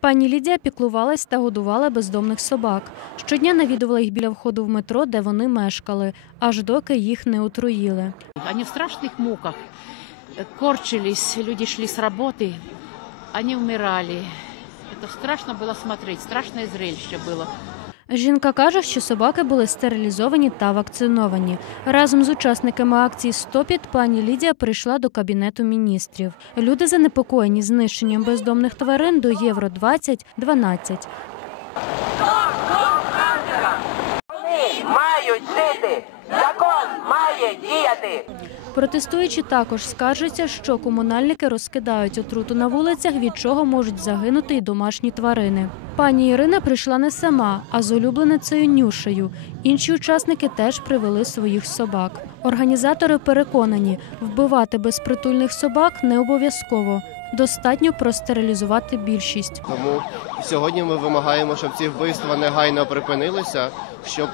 Пані Лідія піклувалась та годувала бездомних собак. Щодня навідувала їх біля входу в метро, де вони мешкали, аж доки їх не отруїли. Они в страшных муках э, корчились, люди шли с работы, они умирали. Это страшно было смотреть, страшное зрелище было. Жінка каже, що собаки були стерилізовані та вакциновані. Разом з учасниками акції «Стопіт» пані Лідія прийшла до кабінету міністрів. Люди занепокоєні знищенням бездомних тварин до Євро 2012. Вони мають жити. Закон має діяти. Протестуючі також скаржаться, що комунальники розкидають отруту на вулицях, від чого можуть загинути й домашні тварини. Пані Ірина прийшла не сама, а з улюбленицею Нюшею. Інші учасники теж привели своїх собак. Організатори переконані, вбивати безпритульних собак не обов'язково. Достатньо простерилізувати більшість. Тому сьогодні ми вимагаємо, щоб ці вбивства негайно припинилися, щоб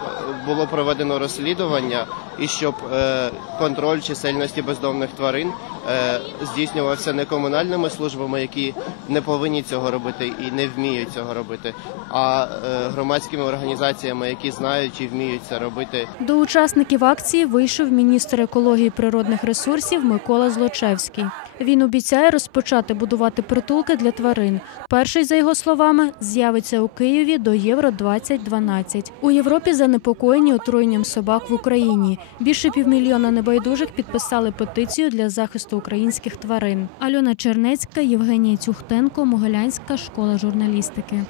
було проведено розслідування і щоб е, контроль чисельності бездомних тварин е, здійснювався не комунальними службами, які не повинні цього робити і не вміють цього робити, а е, громадськими організаціями, які знають і вміють це робити. До учасників акції вийшов міністр екології природних ресурсів Микола Злочевський. Він обіцяє розпочати почати будувати притулки для тварин. Перший, за його словами, з'явиться у Києві до Євро 2012 У Європі занепокоєні отруєнням собак в Україні. Більше півмільйона небайдужих підписали петицію для захисту українських тварин. Альона Чернецька, Євгенія Цюхтенко, Могилянська школа журналістики.